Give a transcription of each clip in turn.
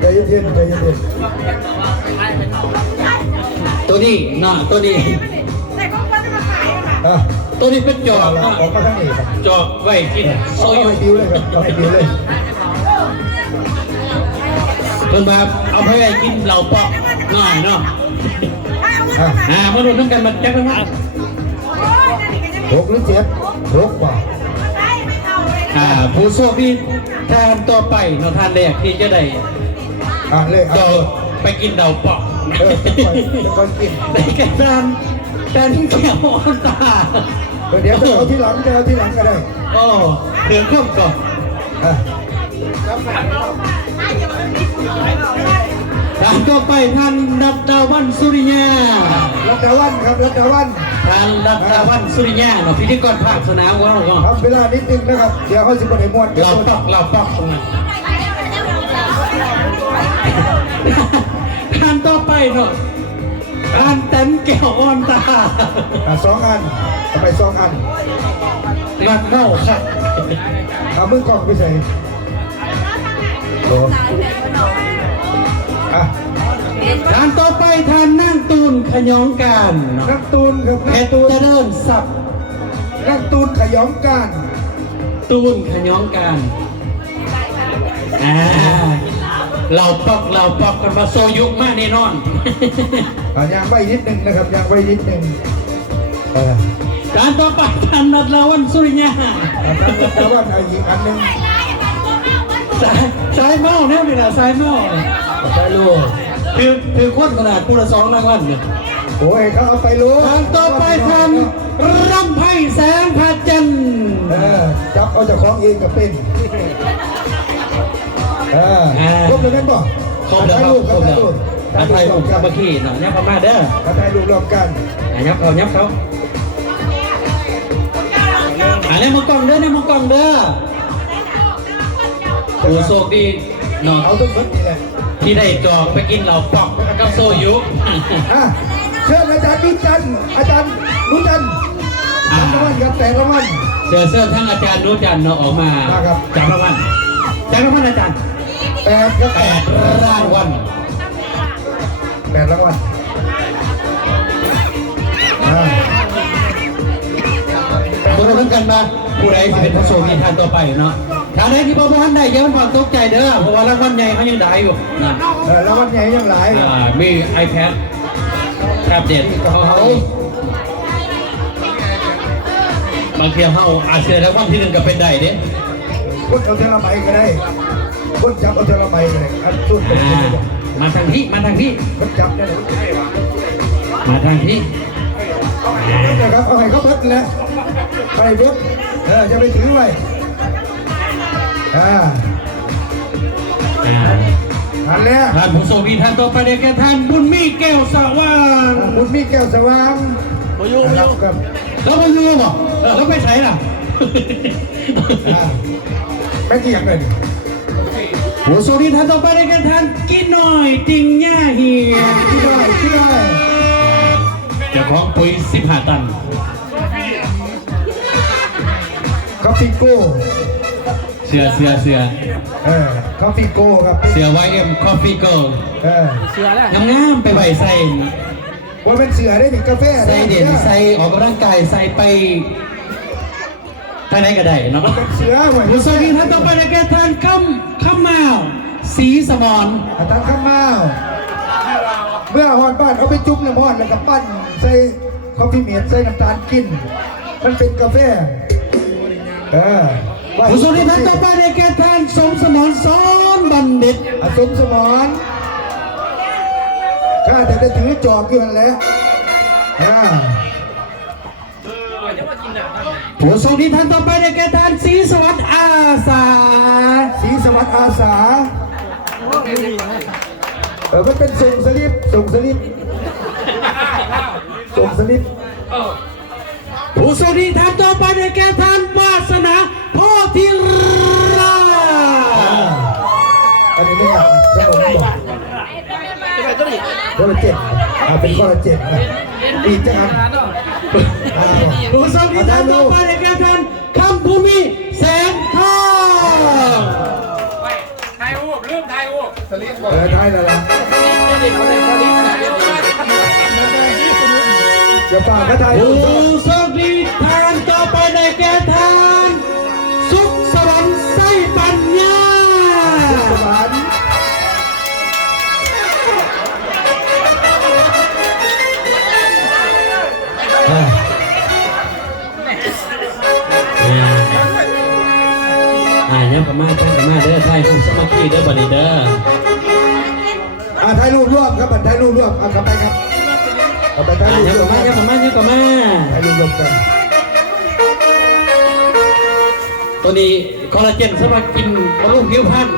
ใจเย็นใจเย็นตัวนี้เนาะตัวนี้ตัวนี้เป็นจอกเนาะ ออกมาทั้งนี้ครับ จอกไว้กินโซ เอา ยุ ให้บิวเลยครับเอาให้บิวเลย เพิ่นมาเอาไปให้กินเหล่าปอกหน่อยเนาะมาดูทั้งกันมาแจ็คกันมา 6 หรือ 7 6 กว่า ผู้โชคดีทานต่อไปเนาะทานแรกที่จะได้ เลย ต่อไปกินเหล่าปอก ก่อนกิน ได้แก่ทานแก้วอ่อนตา เดี๋ยวเอาที่หลังก็ได้ โอ้เดือดข้มก่อนทานต่อไปท่านรัตดาวันสุริยา รัตดาวันครับรัตดาวัน ทานรัตดาวันสุริยาเนาะพิธีกรภาคสนามของเราก็ ครับเวลานิดนึงนะครับเดี๋ยวเขาสิบคนไอ้มวน เราปอกตรงนั้นทานต่อไปเนาะทานแต้มแก้วอ่อนตา 2 อันทำไม2 อัน มันเน่าค่ะ เอามือกล่องไปใส่โอ้ทานต่อไปทานนั่งตูนขยองการเนาะ นักตูนครับ เพชรเจริญศัพท์ นักตูนขยองการ ตูนขยองการเราปอกกันมาโซยุกมากแน่นอน ยางไว้นิดนึงนะครับยางไว้นิดนึงการต่อไปทานนัดลาวันสุริยา แต่ว่าอีกอันนึง สายเมาเนี่ยไม่ได้สายเมา ไปลูก คือคนขนาดผู้ละ2 รางวัลเนี่ย โอ้ยเขาเอาไปลูก ทานต่อไปทานรำไพ่แสงพระจันทร์ จับเอาจากของเองกับเป็นครบเลยแม่บอก ครบแล้วครับครบแล้วไทยลูกกับเมื่อกี้เนาะเนี่ยเขามาเด้อ ไทยลูกรวมกัน ยับเขาเนี่ยมากล่องเด้อเนี่ยมากล่องเด้อผู้โชคดีเนาะ เอาทุกคนนี่แหละ ที่ได้จอกไปกินเหล่าปอกกับโซยุ เชิญอาจารย์นุจันอาจารย์นุจันรางวัลครับแต่รางวัล เสื้อทั้งอาจารย์นุจันเนาะออกมาจากรางวัลอาจารย์8 ครับ 8 รางวัล 8 รางวัลตัวเราทั้งกันมาผู้ใดจะเป็นผู้โชคดีท่านต่อไปเนาะท่านใดที่พ่อท่านได้เยอะมันตกใจเด้อเพราะว่ารางวัลใหญ่เขายังได้อยู่นะ รางวัลใหญ่ยังหลาย มี iPad แท็บเล็ตเขาบางทีเขาอาเซียนแล้ววันที่1ก็เป็นได้เด้ คนเอาเทละใบก็ได้คนจับเอาเทละใบก็ได้อันสุด มาทางที่คนจับเนี่ย มาทางที่ นะครับเอาให้เขาเพิ่มเลยไปเพิ่มจะไปถือไว้อันแรก ท่านผู้โชคดีท่านต่อไปได้แก่ท่านบุญมีแก้วสว่าง บุญมีแก้วสว่างครับ แล้วมาอยู่บ่แล้วไปใช้ล่ะ ไม่เกี่ยงเลย ผู้โชคดีท่านต่อไปได้แก่ท่านกินหน่อยจริงย่าเฮีย ที่ได้ เจ้าของปุ๋ย15 ตัน คอฟฟี่โก้ เสือคอฟฟี่โก้ครับ เสือ YM Coffee Go เสือแล้ว งามๆไปใบใส่ ว่าเป็นเสือได้ถึงกาแฟ ใส่เด่นใส่ออกกำลังกายใส่ไปทางไหนก็ได้เนาะ เสือเหมือน ผู้โชคดีท่านต่อไปได้แก่ท่านข้ามมาสีสมร อาจารย์ข้าวมาเมื่อฮอนบ้านเขาไปจุ๊บน้ำฮอนแล้วก็ปั้นใส่คอฟฟี่เมียดใส่น้ำตาลกินมันเป็นกาแฟผู้โชคดีท่านต่อไปได้แก่ท่านสมสมรซ้อนบัณฑิต สมสมรข้าแต่จะถือจอกเกินแล้วผู้โชคดีท่านต่อไปได้แก่ท่านศรีสวัสดิ์อาสา ศรีสวัสดิ์อาสามันเป็นส่งสลิปผู้โชคดีท่านต่อไปได้แก่ท่านวาสนาพ่อทิรา อันนี้เนี่ยขนมบอกข้อละ7เป็นข้อละ7อีกจังครับ ผู้โชคดีท่านต่อไปได้แก่ท่านคำภูมิแสงทอง ถ่ายรูป เครื่องไทยโอ้ ไทยแล้วล่ะอย่าฝากกระไทย ผู้โชคดีทานต่อไปในแก่ทานสุขสวรรค์ไส้ปัญญา สวรรค์ เนี่ยประมาณต้องประมาณเด้อไทยผมสมัครเด้อบัดนี้เด้อ ถ่ายรูปร่วมครับถ่ายรูปร่วมกลับไปครับกลับไปถ่ายรูป เนี่ย ร่ว ประ ม มาณเนี่ยประมาณเนี่ยประมาณ ถ่ายรูปร่วมกัน ตัวนี้คอลลาเจนสำหรับกินบำรุงผิวพรรณ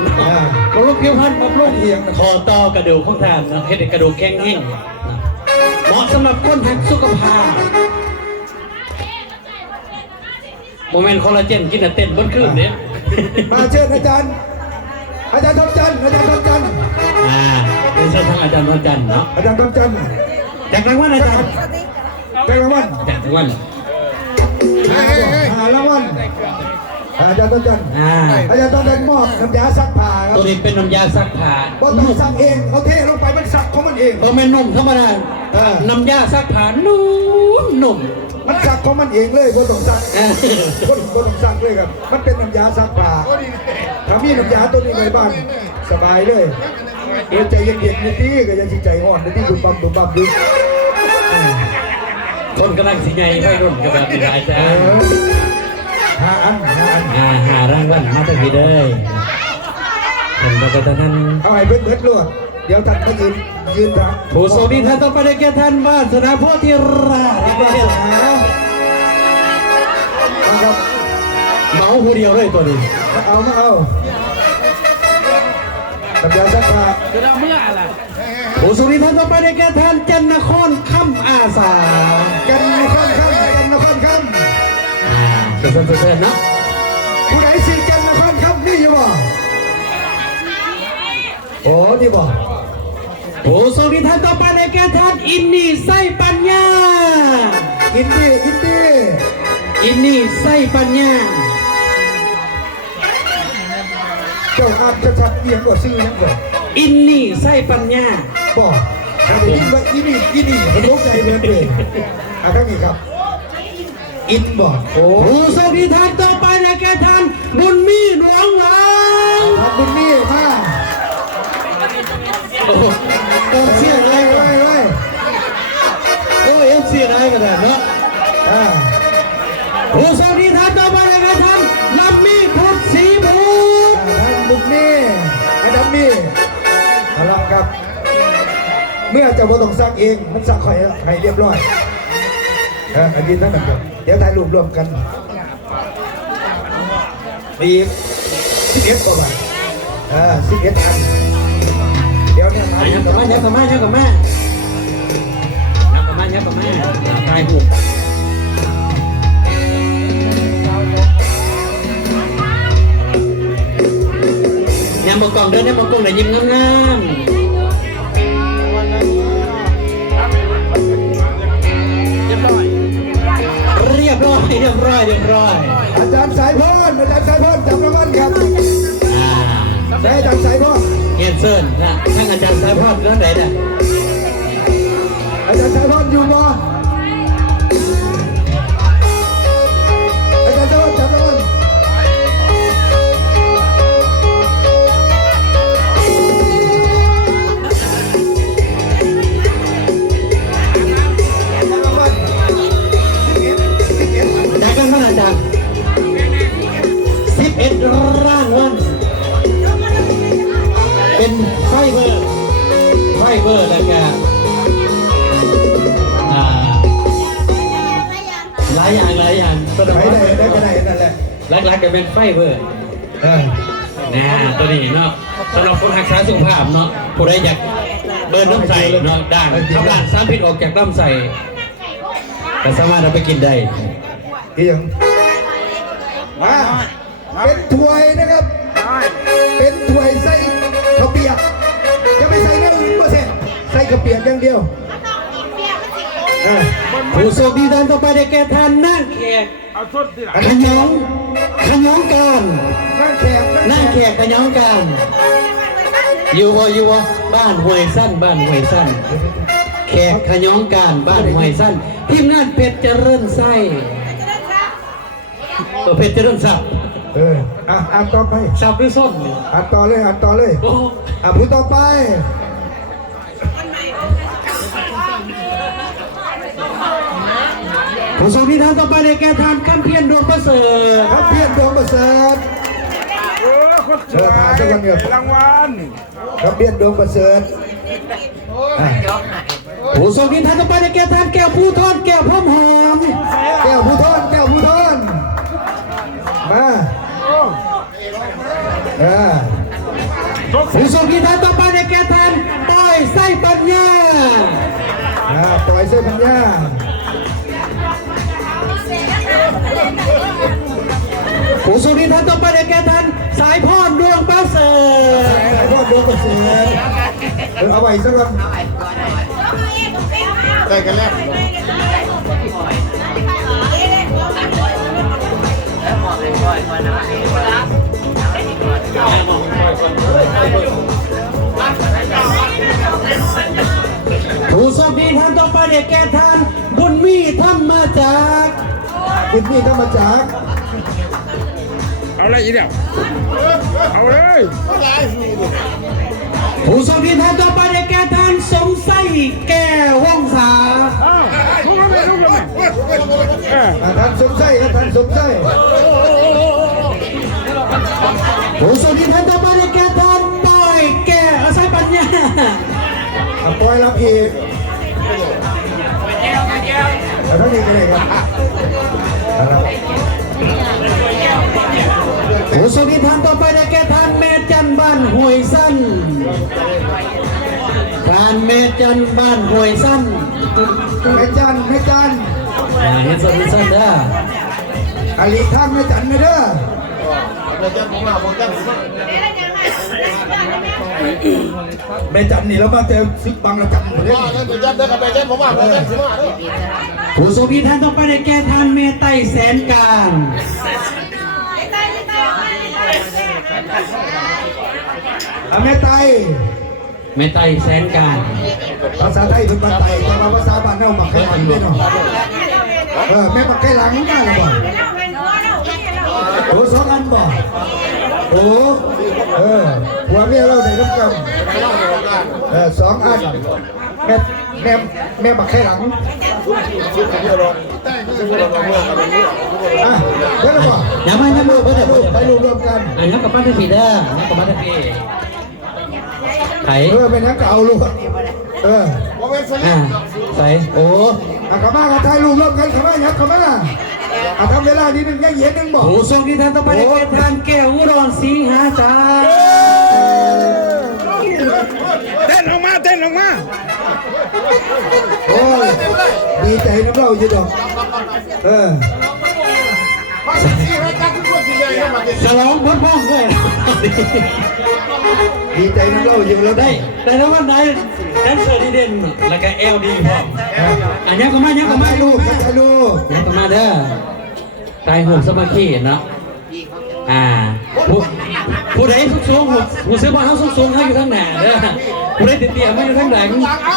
บำรุงผิวพรรณบำรุงคอต่อกระดูกของท่านเฮ็ดให้กระดูกแข็งแรงเหมาะสำหรับคนหักสุขภาพโมเมนต์คอลลาเจนกินเต้นบนคืนเนี่ย มาเชิญอาจารย์ทองจันทร์อาจารย์ทองจันทร์ เป็นเส้นทางอาจารย์วันจันทร์เนาะ อาจารย์ทองจันทร์ จากรางวัลอาจารย์ เป็นรางวัล จากรางวัล รางวัลอาจารย์ทองจันทร์อาจารย์ทองจันทร์มอบน้ำยาซักผ้าครับ ตัวนี้เป็นน้ำยาซักผ้า บ่ต้องซักเองเขาเทลงไปมันซักของมันเอง โมเมนต์นุ่มธรรมดาน้ำยาซักผ้านุ่ม มันซักของมันเองเลยบ่ต้องซักบ่ต้องซักเลยครับมันเป็นน้ำยาซักผ้าถ้ามีน้ำยาตัวนี้ในบ้านสบายเลยเดี๋ยวใจเย็นๆนิดนี้ก็ยังสิใจอ่อนนิดนี้ดูปั๊มดู คนกำลังสิไงไฟรุ่นกับแบบนี้อาจารย์ หาอัน หารางวัลมาตั้งทีเลยเป็นประกาศท่าน เอาให้เบิดๆโลดเดี๋ยวท่านก็ยืนทาง ผู้โชคดีท่านต่อไปได้แก่ท่านวาสนาโพธิราช ครับ เหมาผู้เดียวเลยตัวนี้ มาเอาน้ำยาซักผ้า ผู้โชคดีท่านต่อไปได้แก่ท่านจันนครค่ำอาสา กันนครค่ำเสร็จเนาะ ผู้ใดสิกันนครค่ำนี่อยู่บ่โอ้นี่บ่ ผู้โชคดีท่านต่อไปได้แก่ท่านอินนี่ไส้ปัญญา อินดี้ อินนี่ไส้ปัญญา เจ้าอาบชัดๆเอียงกว่าซื้อยังบ่ อินนี่ไส้ปัญญา บ่ถ้าได้ยินว่าอินี่ผมตกใจเหมือนเดิมทั้งนี้ครับอินบ่โอ้ ผู้โชคดีท่านต่อไปได้แก่ท่านบุญมีหลวงหลาง ทำบุญนี่มา โอ้ต้องเสียอะไร ไว้ โอ้เสียอะไรกันเนาะผู้โชคดีท่านต่อไปได้แก่ท่านลำมีพุทธศรีบุตร ทำบุญนี่ไอ้ดำนี่เอาละครับ เมื่อเจะบ่ต้องซักเองมันซักให้เรียบร้อยอันนี้ทั้งนั้นครับเดี๋ยวถ่ายรูปรวมกันมี11กว่าบาท11 อันเดี๋ยวเนี่ยมา ยับกับแม่ตายหูเนี่ยมากล่องเดินเนี่ยมากล่องไหนยิ้มงามเรียบร้อย อาจารย์สายพรจำรางวัลครับได้อาจารย์สายพร เฮียนเซินนะทั้งอาจารย์สายพรเรื่องไหนเนี่ย อาจารย์สายพรอยู่มออาจารย์สายพรจำรางวัลจากกันขนาดจาก11ร่างวันเป็นไฟเบอร์แล้วก็หลายอย่างตัว ไป นี้ ได้ก็ได้นั่นแหละ หลักๆก็เป็นไฟเบอร์ตัวนี้เนาะสำหรับคนรักษาสุขภาพเนาะผู้ใดอยากเบิร์นน้ำใสเนาะด่างขับล้างสารพิษออกจากน้ำใสแต่สามารถเอาไปกินได้ เอียงมาเป็นถ้วยนะครับ เป็นถ้วยใส่ข้าวเปียกจะไม่ใส่เนื้ออื่นก็เสร็จใส่ข้าวเปียกอย่างเดียว ผู้โชคดีท่านต่อไปได้แก่ท่านนั่งแขกขยองการ นั่งแขก นั่งแขกขยองการ อยู่บ้านห้วยสั้นบ้านห้วยสั้นแขกขย้องการบ้านห้วยสั้นทีมงานเพชรเจริญไส้เพชรเจริญศัพท์ อ่านต่อไป ศัพท์หรือส้น อ่านต่อเลย โอ้ ผู้ต่อไปผู้ทรงนิทานต่อไปในแก่ทานคำเพียรดวงประเสริฐ ครับเพียรดวงประเสริฐ คนสวยรางวัล ครับเพียรดวงประเสริฐ ผู้ทรงนิทานต่อไปในแก่ทานแก้วผู้ทอดแก้วพร้อมหอม แก้วผู้ทอนมาผู้ทรงนิทานต่อไปในแก่ทานปล่อยไส้ปัญญา ปล่อยเส้นปัญญา ผู้ทรงนิทานต่อไปในแก่ทานสายพรดวงประเสริฐ สายพอดดวงประเสริฐเอาไว้สักวัน ได้กันแล้ว ผู้ทรงนิทานต่อไปในแก่ทานบุญมีธรรมจักร คุณพี่ธรรมจักร เอาอะไรอีกเนี่ยเอาเลย ผู้ทรงนิทานต่อไปในแก่ทานสมไส้แก้วว่องศา ลุกเลย ท่านสมไส้ครับท่านสมไส้ ผู้ทรงนิทานต่อไปในแก่ทานปล่อยแก้วไส้ปัญญา ปล่อยรับอีกเท่านี้ก็ได้ครับ ผู้ทรงนิทานต่อไปในแก่ทานแม่จันบ้านห้วยสั้นทานแม่จันบ้านห้วยสั้น แม่จันเห็นสั้นเด้อ อลิท่านแม่จันไม่เด้อแม่จันนี่เรามาเจอซึกบังระจันหมดเลย ผู้ทรงนิทานต่อไปในแก่ทานเมไตแสนการ แม่ไต เมไตแสนการ ภาษาไทยเป็นภาษาไทยแต่ว่าภาษาบ้านเราบักไก่หลังด้วยเนาะแม่บักไก่หลังได้หรือเปล่าโอ้สองอันบ่โอ้หัวเมียเราได้รับกรรมสองอันแม่บักไก่หลังเพื่อนบ่ อย่ามาอย่ามาเพื่อน ไปรวมกัน ยักกับบ้านที่ผีเด้อยักกับบ้านที่ผีไข่ เป็นนักเก่าลูกใส่โอ้ ขม่ากับไทยรวมกันขม่ายักขม่าทำเวลานี้นึงยังเย็นนึงบอก ผู้ทรงนิทานต่อไปในแก่ทานแก้วอุดรสิงหาจารย์ เต้นออกมา โอ้ยดีใจน้ำเราอยู่ดอกฉลองพ้นพ้องด้วย ดีใจน้ำเราอยู่แล้วได้ แต่แล้ววันไหนแดนเซอร์ดีเด่นแล้วก็เอลดีพร้อมยักกับมายักกับมา ลูกยักกับมาเด้อตายหูสมาธิเนาะผู้ใดสูงหูซื้อมาเขาสูงเขาอยู่ข้างหน้าเด้อผู้ใดติดเตียมาอยู่ข้างหลังยักเอ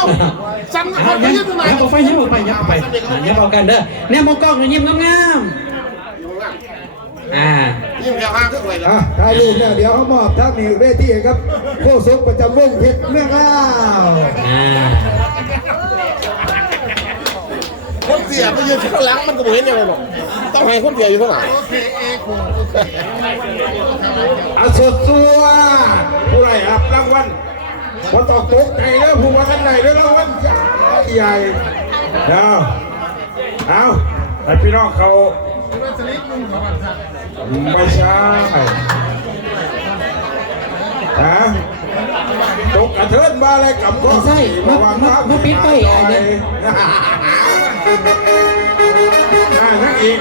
ากันเด้อเนี่ยมองกล้องยิ้มงามยิ้มแค่ห้างก็สวยแล้ว ถ่ายรูปเนี่ยเดี๋ยวเขามอบทั้งนี้เวทีครับโค้ชประจำวงเพชรเมืองอ้าวคนเสียไปยืนข้างหลังมันก็ไม่เห็นยังไงหรอกต้องให้คนเสียอยู่ข้างหลังสดตัวผู้ไรครับรางวัลพอตอกตกใจแล้วผู้ว่ากันไหนแล้วรางวัลใหญ่เอาแต่พี่น้องเขาไม่ใช่ตกกระเทินมาเลยกับก็ใช่มาปิดไปอะไรเนี่ยนั่นอีก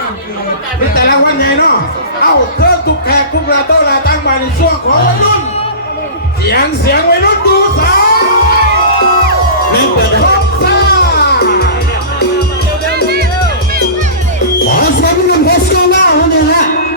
นี่แต่ละวันใหญ่เนาะเอ้าเธอทุกแขกทุกลาโต้ลาตั้งมาในช่วงของวัยรุ่นเสียงวัยรุ่น